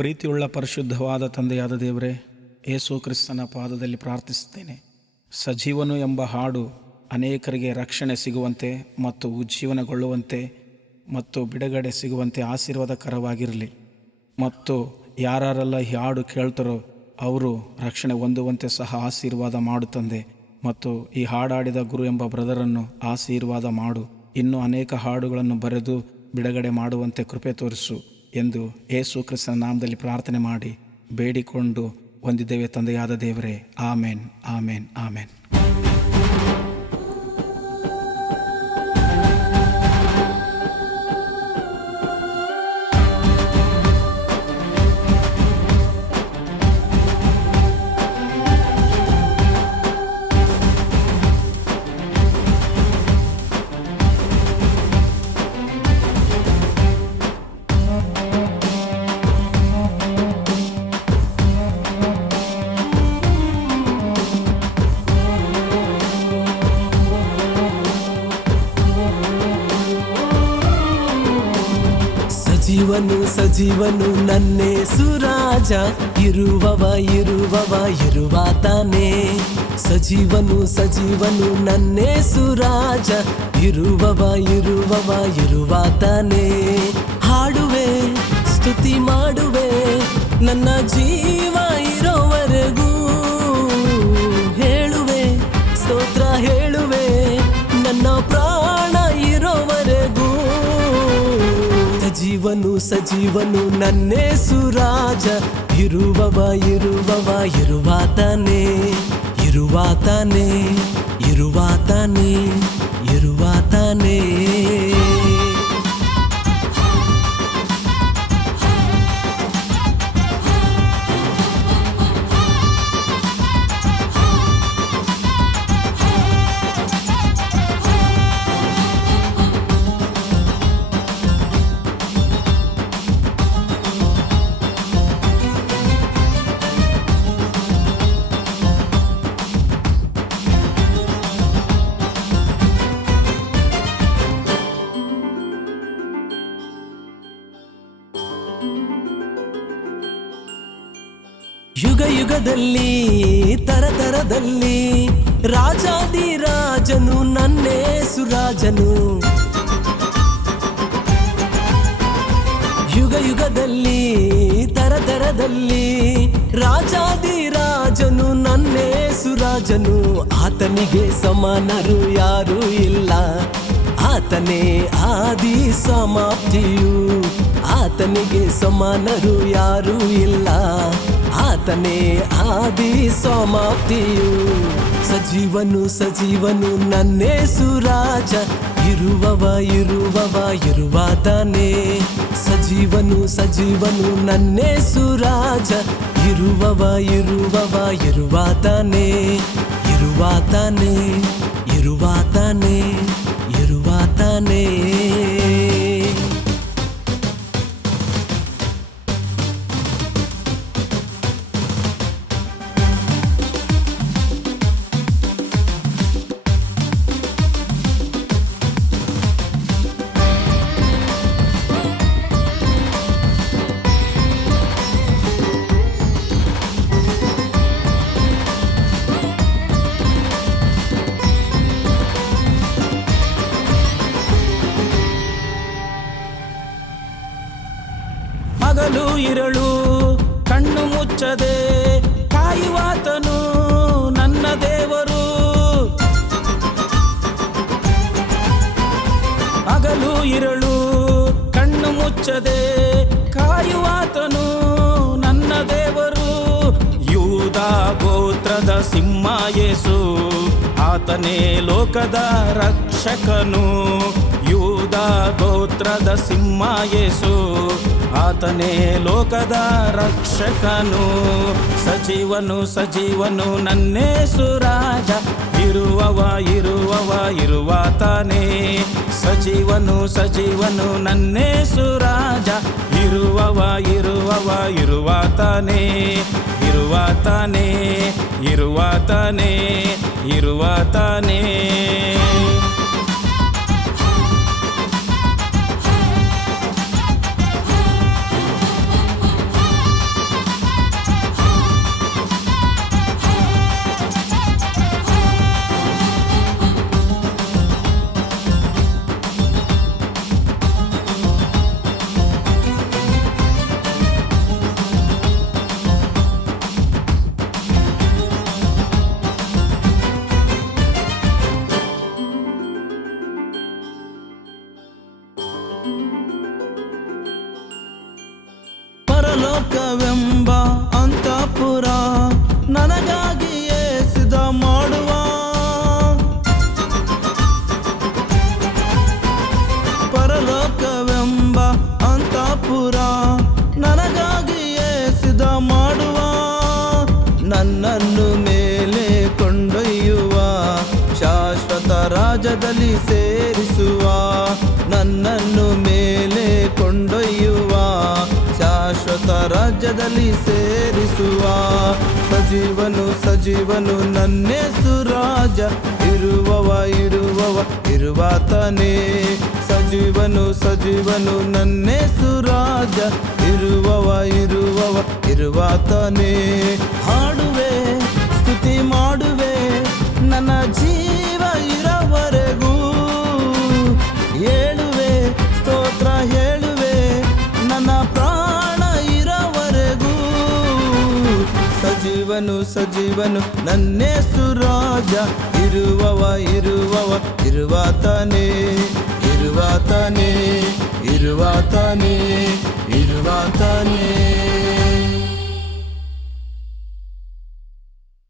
ಪ್ರೀತಿಯುಳ್ಳ ಪರಿಶುದ್ಧವಾದ ತಂದೆಯಾದ ದೇವರೇ, ಯೇಸು ಕ್ರಿಸ್ತನ ಪಾದದಲ್ಲಿ ಪ್ರಾರ್ಥಿಸುತ್ತೇನೆ. ಸಜೀವನು ಎಂಬ ಹಾಡು ಅನೇಕರಿಗೆ ರಕ್ಷಣೆ ಸಿಗುವಂತೆ ಮತ್ತು ಉಜ್ಜೀವನಗೊಳ್ಳುವಂತೆ ಮತ್ತು ಬಿಡುಗಡೆ ಸಿಗುವಂತೆ ಆಶೀರ್ವಾದಕರವಾಗಿರಲಿ. ಮತ್ತು ಯಾರೆಲ್ಲ ಈ ಹಾಡು ಕೇಳ್ತಾರೋ ಅವರು ರಕ್ಷಣೆ ಹೊಂದುವಂತೆ ಸಹ ಆಶೀರ್ವಾದ ಮಾಡು ತಂದೆ. ಮತ್ತು ಈ ಹಾಡಾಡಿದ ಗುರು ಎಂಬ ಬ್ರದರನ್ನು ಆಶೀರ್ವಾದ ಮಾಡು. ಇನ್ನೂ ಅನೇಕ ಹಾಡುಗಳನ್ನು ಬರೆದು ಬಿಡುಗಡೆ ಮಾಡುವಂತೆ ಕೃಪೆ ತೋರಿಸು ಎಂದು ಯೇಸು ಕ್ರಿಸ್ತನ ನಾಮದಲ್ಲಿ ಪ್ರಾರ್ಥನೆ ಮಾಡಿ ಬೇಡಿಕೊಂಡು ಹೊಂದಿದ್ದೇವೆ ತಂದೆಯಾದ ದೇವರೇ. ಆಮೇನ್, ಆಮೇನ್, ಆಮೇನ್. ಸಜೀವನು ನನ್ನೇಸು ರಾಜ, ಇರುವಾತಾನೆ. ಸಜೀವನು ನನ್ನೇಸು ರಾಜ, ಇರುವಾತಾನೆ. ಹಾಡುವೆ, ಸ್ತುತಿ ಮಾಡುವೆ, ನನ್ನ ಜೀವ ಇರೋವರೆಗೂ ಹೇಳುವೆ, ಸ್ತೋತ್ರ ಹೇಳುವೆ, ನನ್ನ ಪ್ರಾಣ ಇರೋವರೆಗೂ. ಸಜೀವನು ನನ್ನೇಸು ರಾಜ, ಇರುವಾತಾನೆ. ಯುಗದಲ್ಲಿ ತರತರದಲ್ಲಿ ರಾಜಾದಿರಾಜನು ನನ್ನೇಸು ರಾಜನು. ಯುಗದಲ್ಲಿ ತರತರದಲ್ಲಿ ರಾಜಾದಿರಾಜನು ನನ್ನೇಸು ರಾಜನು. ಆತನಿಗೆ ಸಮಾನರು ಯಾರೂ ಇಲ್ಲ, ಆತನೇ ಆದಿ ಸಮಾಪ್ತಿಯು. ಆತನಿಗೆ ಸಮಾನರು ಯಾರೂ ಇಲ್ಲ, ಆತನೇ ಆದಿ ಸಮಾಪ್ತಿಯು. ಸಜೀವನು ನನ್ನೇಸು ರಾಜ, ಇರುವಾತಾನೆ. ಸಜೀವನು ನನ್ನೇಸು ರಾಜ, ಇರುವಾತಾನೆ. ಹಗಲು ಇರಳು ಕಣ್ಣು ಮುಚ್ಚದೆ ಕಾಯುವಾತನು ನನ್ನ ದೇವರು. ಹಗಲು ಇರಳು ಕಣ್ಣು ಮುಚ್ಚದೆ ಕಾಯುವಾತನು ನನ್ನ ದೇವರು. ಯೂದ ಗೋತ್ರದ ಸಿಂಹ ಯೇಸು, ಆತನೇ ಲೋಕದ ರಕ್ಷಕನು. ಯೂದ ಗೋತ್ರದ ಸಿಂಹ ಯೇಸು, ಆತನೇ ಲೋಕದ ರಕ್ಷಕನು. ಸಜೀವನು ನನ್ನೇಸು ರಾಜ, ಇರುವಾತಾನೆ. ಸಜೀವನು ನನ್ನೇಸು ರಾಜ, ಇರುವಾತಾನೆ. ಪರಲೋಕವೆಂಬ ಅಂತಃಪುರ ನನಗಾಗಿಯೇ ಸಿದ್ಧ ಮಾಡುವ. ಪರಲೋಕವೆಂಬ ಅಂತಃಪುರ ನನಗಾಗಿಯೇ ಸಿದ್ಧ ಮಾಡುವ. ನನ್ನನ್ನು ಮೇಲೆ ಕೊಂಡೊಯ್ಯುವ, ಶಾಶ್ವತ ರಾಜ್ಯದಲ್ಲಿ ಸೇರಿಸುವ. ನನ್ನನ್ನು ಮೇಲೆ ಕೊಂಡೊಯ್ಯುವ, ಶಾಶ್ವತ ರಾಜ್ಯದಲ್ಲಿ ಸೇರಿಸುವ. ಸಜೀವನು ಸಜೀವನು ನನ್ನೇಸು ರಾಜ, ಇರುವಾತನೇ. ಸಜೀವನು ಸಜೀವನು ನನ್ನೇಸು ರಾಜ, ಇರುವಾತನೇ. ಹಾಡುವೆ, ಸ್ತುತಿ ಮಾಡುವೆ, ನನ್ನ ಜೀವ ಇರವರೆಗೂ. ಹೇಳುವೆ, ಸ್ತೋತ್ರ ಹೇಳುವೆ, ನನ್ನ ಪ್ರಾಣ ಇರವರೆಗೂ. ಸಜೀವನು ಸಜೀವನು ನನ್ನೇಸು ರಾಜ, ಇರುವಾತನೇ.